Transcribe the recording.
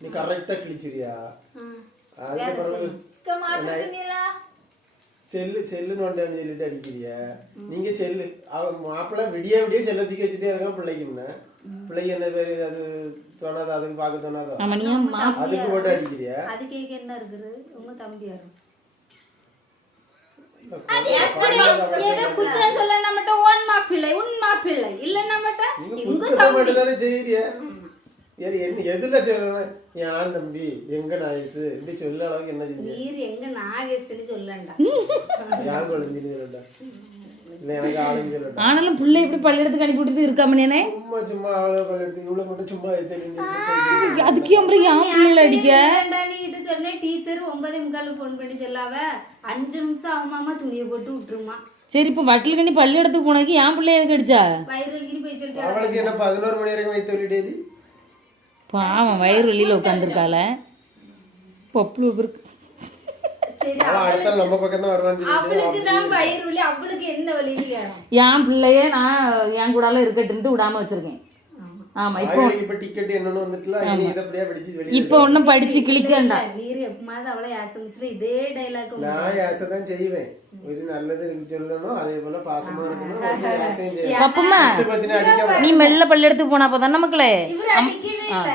நீ கரெக்டா கிழிச்சிரியா அதுக்கு பிறகு செல்லு நோண்டான்னு சொல்லிட்டு அடிக்கிறிய நீங்க செல்லு அவன் மாப்பிள்ள விடிய விடிய செல்ல தூக்கி வச்சுட்டே இருக்கான் பிள்ளைக்கும்னா பிள்ளைக்கு என்ன பேரு அது தோணாதோ அதுக்கு பார்க்க தோணாதோ அதுக்கு போட்டு அடிக்கிறிய அது கேட்க என்ன இருக்குது உங்க தம்பி யாரும் குத்தம் சொல்ல நம்மட்ட ஓன் மாப்பிள்ளை உன் மாப்பிள்ளை இல்ல நம்மட்ட மட்டும் தானே செய்யறிய எதுல சொல்லணும் யான் தம்பி எங்க நாயசு இப்படி சொல்ல அளவுக்கு என்ன செஞ்சீங்க நீர் எங்க நாகேஸ்னு சொல்லண்டா யான் குழந்தைன்னு சொல்லண்டா இல்ல எனக்கு ஆளுங்க சொல்லண்டா ஆனாலும் பிள்ளை எப்படி பள்ளியிடத்துக்கு அனுப்பி விட்டு இருக்காமனே சும்மா சும்மா அவ்வளவு பள்ளியிடத்துக்கு இவ்வளவு மட்டும் சும்மா அதுக்கு அப்புறம் யான் பிள்ளை அடிக்க நீட்டு சொன்னேன் டீச்சர் 9:45 போன் பண்ணி சொல்லாவ 5 நிமிஷம் அவமாமா துணியை போட்டு விட்டுருமா சரி இப்ப வட்டில் கண்ணி பள்ளியிடத்துக்கு போனதுக்கு என் பிள்ளைய எதுக்கு அடிச்சா வயிறுக்கு போய் சொல்லிட்டு அவளுக்கு என்ன 11 மணி வரைக்கும் வைத்து விட்டுட்டேது பாவம் வயிறு வெளியில உட்காந்துருக்கால பொப்புளு இருக்கு அடுத்த நம்ம பக்கம் தான் வருவான்னு அவளுக்கு தான் வயிறு வலி அவளுக்கு என்ன வலின்னு கேளும் என் பிள்ளைய நான் என் கூடால இருக்கட்டுன்ட்டு விடாம வச்சிருக்கேன் ஆமா இப்ப டிக்கெட் என்னன்னு வந்துட்டுல இனி இத அப்படியே படிச்சு வெளிய இப்ப ஒண்ணும் படிச்சு கிளிக்கண்டா நீர் எப்பமாவது அவளை யாசமிச்சுல இதே டயலாக் நான் யாசை தான் செய்வேன் இது நல்லது எனக்கு சொல்லணும் அதே போல பாசமா இருக்கணும் யாசையும் செய்யணும் அப்பமா நீ மெல்ல பள்ளியிடத்துக்கு போனா போதான் நமக்குளே இவர் அடிக்கவே இல்ல